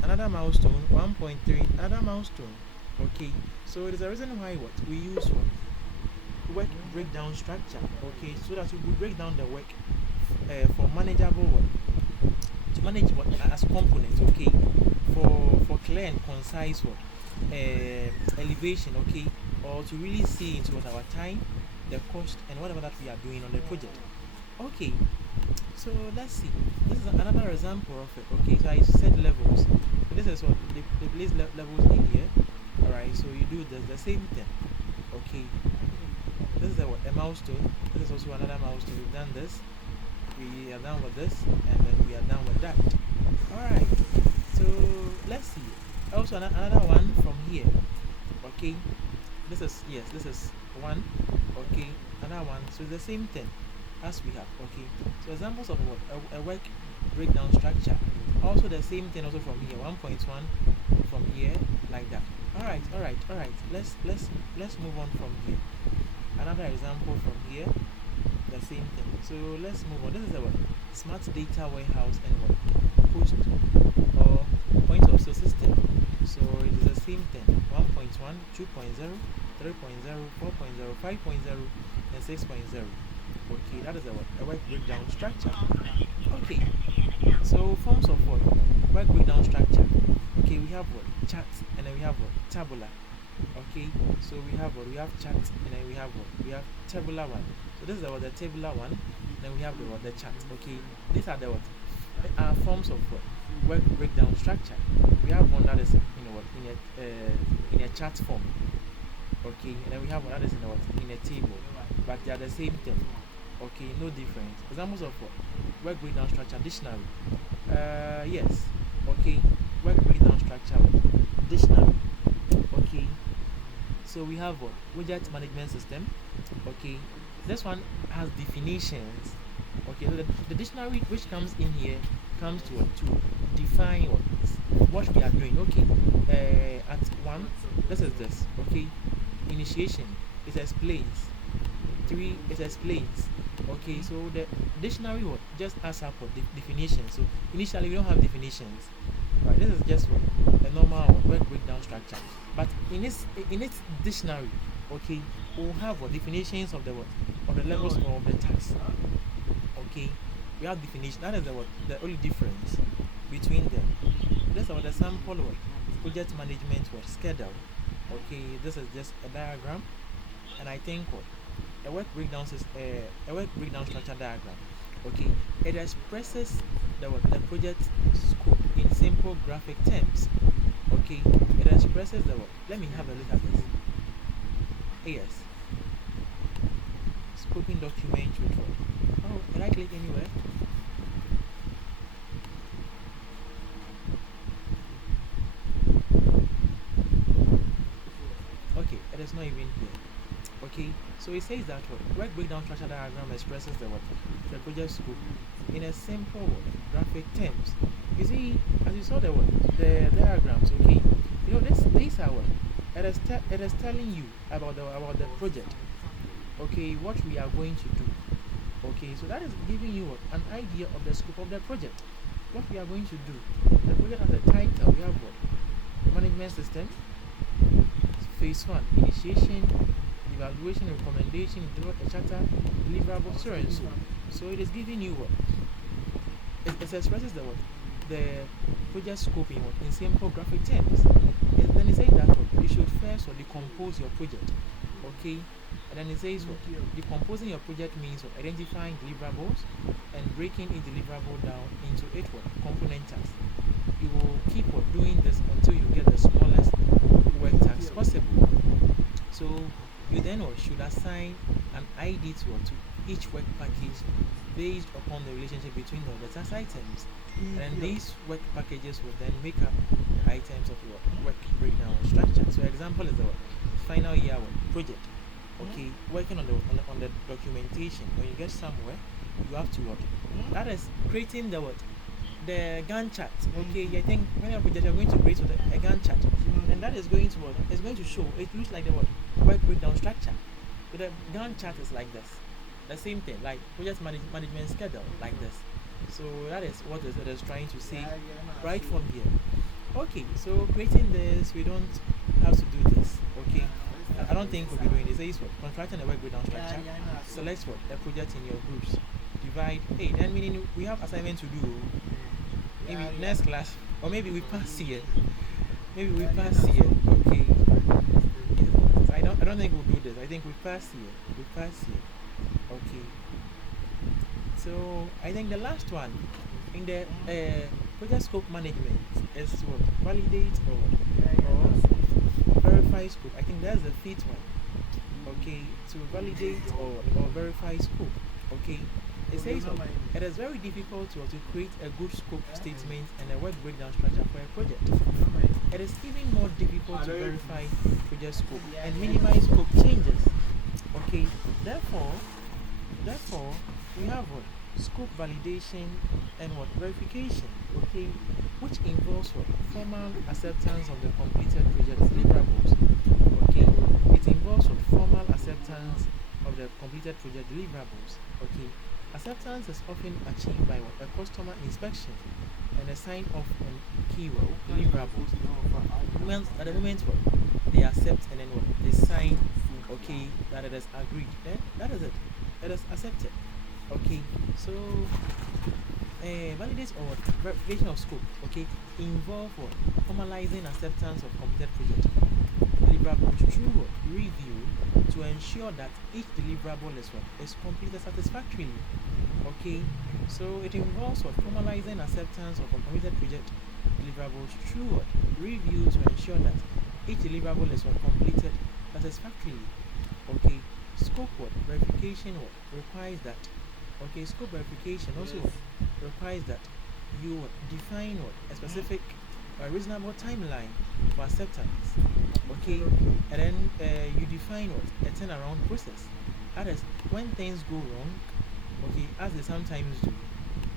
another milestone, 1.3, another milestone. Okay, so it is a reason why what we use what work breakdown structure. Okay, so that we break down the work for manageable work, to manage what as components. Okay, for clear and concise what elevation. Okay, or to really see into what our time, the cost, and whatever that we are doing on the project. Okay, so let's see. This is another example of it. Okay, so I said levels. So this is what they place levels in here. Alright, so you do the same thing. Okay, this is a milestone. This is also another milestone. We've done this. We are done with this, and then we are done with that. Alright, so let's see. Also another one from here. Okay, this is one. Okay, another one. So it's the same thing as we have. Okay, so examples of what a work breakdown structure. Also the same thing also from here. 1.1 from here, like that. Alright. Let's move on from here. Another example from here, the same thing. So let's move on. This is our smart data warehouse and what post or point of sale system. So it is the same thing. 1.1, 2.0, 3.0, 4.0, 5.0, and 6.0. Okay, that is a work breakdown structure. Okay, so forms of what work breakdown structure. Okay, we have what chart, and then we have what tabular. Okay, so we have chart, and then we have tabular one. So this is the tabular one. Then we have the chart. Okay, these are the forms of what work breakdown structure. We have one that is in a chart form. Okay, and then we have one that is in a table, but they are the same thing. Okay, no difference. Examples of what work breakdown structure dictionary. Yes. Okay, work breakdown structure dictionary. Okay, so we have what widget management system. Okay, this one has definitions. Okay, so the dictionary which comes in here comes to define what we are doing. Okay, at one, this is this. Okay, initiation, it explains. 3, it explains. Okay, so the dictionary just asks up for definitions. So initially we don't have definitions. Right, this is just a normal work breakdown structure. But in its dictionary, okay, we'll have definitions of the levels of the task. Okay, we have definition. That is the only difference between them. This is the sample project management schedule. Okay, this is just a diagram, and I think a work breakdown structure diagram. Okay, it expresses the project scope in simple graphic terms. Okay, it expresses the Let me have a look at this. Yes, scoping document with what? Oh, can I click anywhere? Okay, it is not even here. Okay, so it says that work breakdown structure diagram expresses the project scope in a simple graphic terms. You see, as you saw the diagrams. Okay, you know these are it is telling you about the project. Okay, what we are going to do. Okay, so that is giving you an idea of the scope of the project. What we are going to do. The project has a title. We have management system. Phase 1, initiation, evaluation, recommendation, a charter, deliverable, so and so. So it is giving you it expresses the project scope in simple graphic terms. Then it says that you should first decompose your project. Okay, and then it says decomposing your project means identifying deliverables and breaking each deliverable down into 8 component tasks. You will keep doing this until you get the smallest work tasks possible. So you then should assign an ID to each work package based upon the relationship between the task items. And these work packages will then make up the items of your work breakdown structure. So example is the final year project. Okay, working on the documentation. When you get somewhere, you have to that is creating the Gantt chart. Okay, I think when you're going to create a Gantt chart, and that is going to it's going to show. It looks like the work breakdown structure. So the Gantt chart is like this. the same thing, like project management schedule, like this. So that is what it is trying to say right from here. Okay, so creating this, we don't have to do this. Okay, I don't think we'll be doing this. It says what? Contracting a work breakdown structure. Select what? A project in your groups. Divide. Hey, then meaning we have assignment to do. Maybe next class, or maybe we pass here. Maybe we pass here. Okay. I don't think we'll do this. I think we pass here. We pass here. Okay. So I think the last one in the project scope management is what? Validate or verify scope. I think that's the fifth one. Okay, to validate or verify scope. Okay, it says it is very difficult to create a good scope statement and a work breakdown structure for a project. It is even more difficult to verify project scope and minimize scope changes. Okay, therefore we have what? Scope validation and what? Verification. Okay, which involves what? Formal acceptance of the completed project deliverables. Okay, it involves what? Formal acceptance of the completed project deliverables. Okay, acceptance is often achieved by what? A customer inspection and a sign off on keyword deliverables. At the moment what? They accept and then what? They sign. Okay, that it is agreed. Then that is it. It is accepted. Okay, so validate or verification of scope. Okay, involve what? Formalizing acceptance of completed project deliverables through what? Review to ensure that each deliverable is completed satisfactorily. Okay, so it involves what? Formalizing acceptance of completed project deliverables through what? Review to ensure that each deliverable is what? Completed satisfactorily. Okay, scope what? Verification what? Requires that. Okay, scope verification also requires that you define what? A specific reasonable timeline for acceptance. Okay, and then you define what? A turnaround process. That is, when things go wrong, okay, as they sometimes do,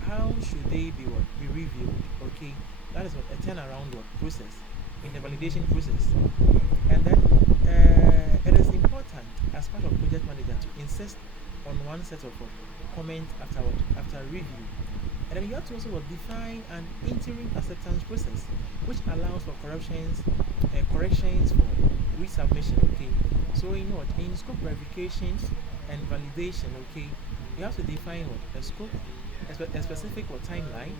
how should they be what? Be reviewed. Okay, that is what? A turnaround what? Process in the validation process. And then it is important as part of project manager to insist on one set of comment after review. And then you have to also define an interim acceptance process which allows for corrections for resubmission. Okay, so in what? In scope verification and validation, okay, you have to define what? A scope, a specific or timeline,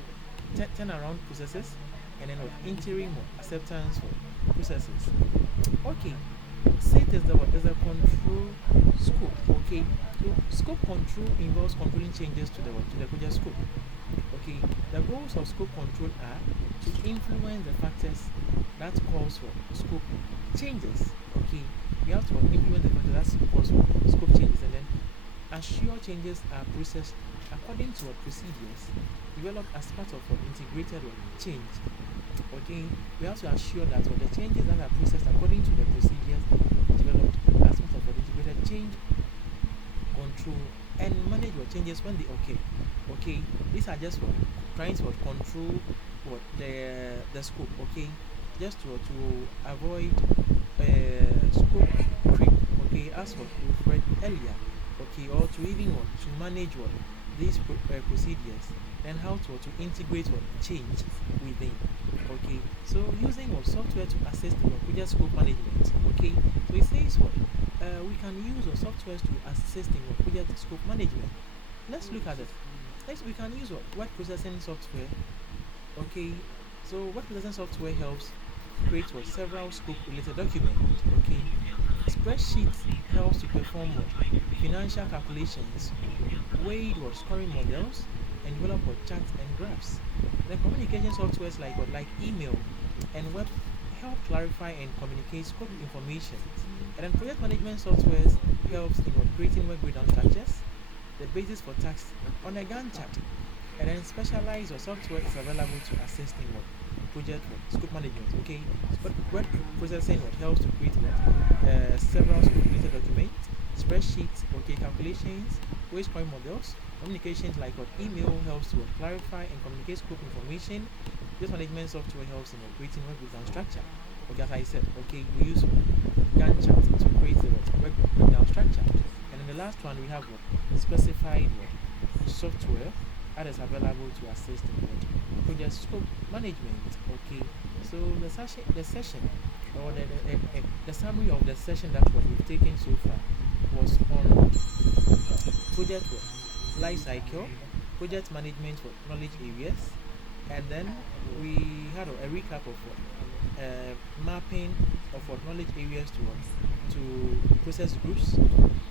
turnaround processes, and then what? Interim acceptance processes. Okay, say there's a control scope. Okay, so scope control involves controlling changes to the project scope. Okay, the goals of scope control are to influence the factors that cause for scope changes. Okay, we have to influence the factors that cause for scope changes, and then assure changes are processed according to procedures developed as part of integrated change. Okay, we have to assure that the changes that are processed according to the procedures developed as part of integrated change control and manage what changes when they occur. Okay, these are just for trying to control what the scope. Okay, just to avoid scope creep. Okay, as what we've read earlier. Okay, or to even what to manage what these procedures and how to integrate what change within. Okay, so using what software to assist in project scope management. Okay, so it says what we can use software to assist in project scope management. Let's look at it. Next, we can use word processing software. Okay, so word processing software helps create several scope related documents. Okay, spreadsheets helps to perform financial calculations, weigh scoring models, and develop charts and graphs. Then communication softwares like email and web help clarify and communicate scope information. And then project management softwares helps in creating work breakdown structures, the basis for tasks on a Gantt chart. And then specialized software is available to assist in project scope management. Okay, but word processing helps to create several scope related documents, spreadsheets, okay, calculations, waste scoring models. Communications like email helps to clarify and communicate scope information. Project management software helps in creating work breakdown structure. Okay, as I said, okay, we use Gantt chart to create the work breakdown structure. And then the last one we have what? Specified what? Software that is available to assist in what? Project scope management. Okay, so the session or the summary of the session that what we've taken so far was on project what? Life cycle, project management for knowledge areas, and then we had a recap of what? Mapping of what knowledge areas to what? To process groups,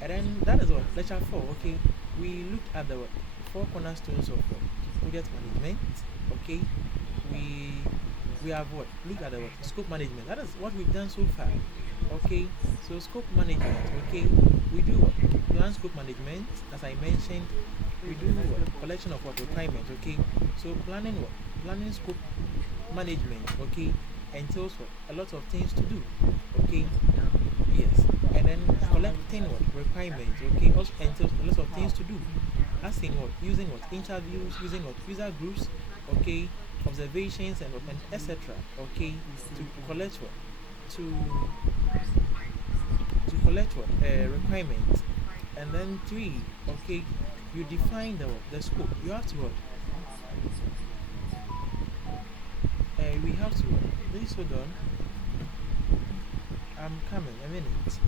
and then that is what lecture 4. Okay, we looked at the what? Four cornerstones of what? Project management. Okay, we we have what? Looked at the what? Scope management. That is what we've done so far. Okay, so scope management. Okay, we do what? Plan scope management. As I mentioned, we do what? Collection of what? Requirements. Okay, so planning what? Planning scope management. Okay, entails what? A lot of things to do. Okay, yes, and then collecting what? Requirements. Okay, also entails a lot of things to do. As in what? Using what? Interviews, using what? User groups. Okay, observations and etc. Okay, to collect what? To collect what? Requirements. And then 3. Okay, you define the scope. You have to what? We have to what? Please hold on. I'm coming. A minute.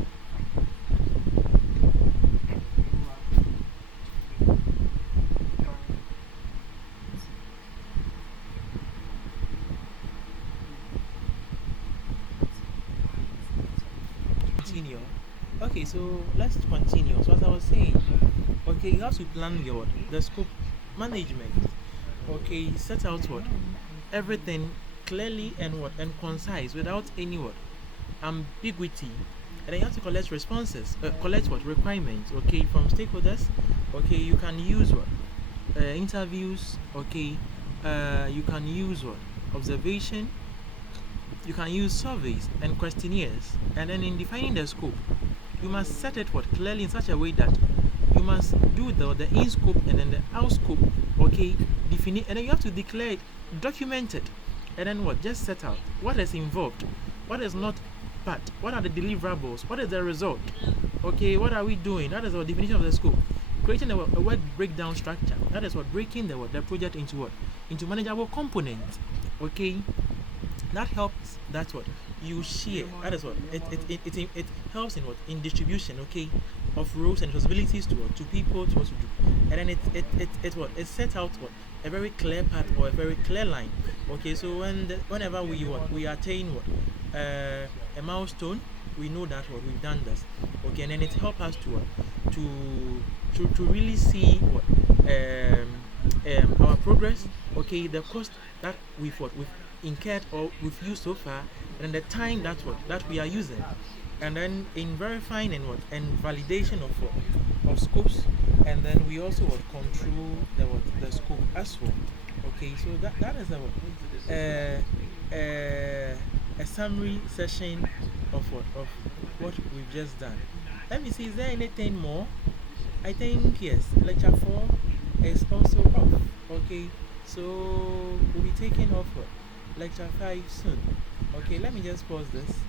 Continue. Okay, so let's continue. So as I was saying, okay, you have to plan your the scope management. Okay, set out what? Everything clearly and what? And concise without any what? Ambiguity. And then you have to collect responses, collect what? Requirements. Okay, from stakeholders. Okay, you can use what? Interviews. Okay, you can use what? Observation. You can use surveys and questionnaires. And then in defining the scope, you must set it what? Clearly in such a way that you must do the in scope and then the out scope. Okay, define, and then you have to declare it, document it, and then what? Just set out what is involved, what is not part, what are the deliverables, what is the result. Okay, what are we doing? That is our definition of the scope. Creating a word breakdown structure. That is what? Breaking the project into what? Into manageable components. Okay, that helps. That's what you share. That is what it helps in what? In distribution. Okay, of roles and responsibilities to what? To people to what to do. And then it what? It sets out what? A very clear path or a very clear line. Okay, so whenever we attain what? A milestone, we know that what we've done this. Okay, and then it helps us to what? To really see what? Our progress. Okay, the cost that we've incurred or we've used so far, and the time that we are using, and then in verifying and what? And validation of what? Of scopes, and then we also what? Control the scope as well. Okay, so that is a summary session of what we've just done. Let me see, is there anything more? I think yes, lecture 4 is also off. Okay, so we'll be taking off lecture 5 soon. Okay, let me just pause this.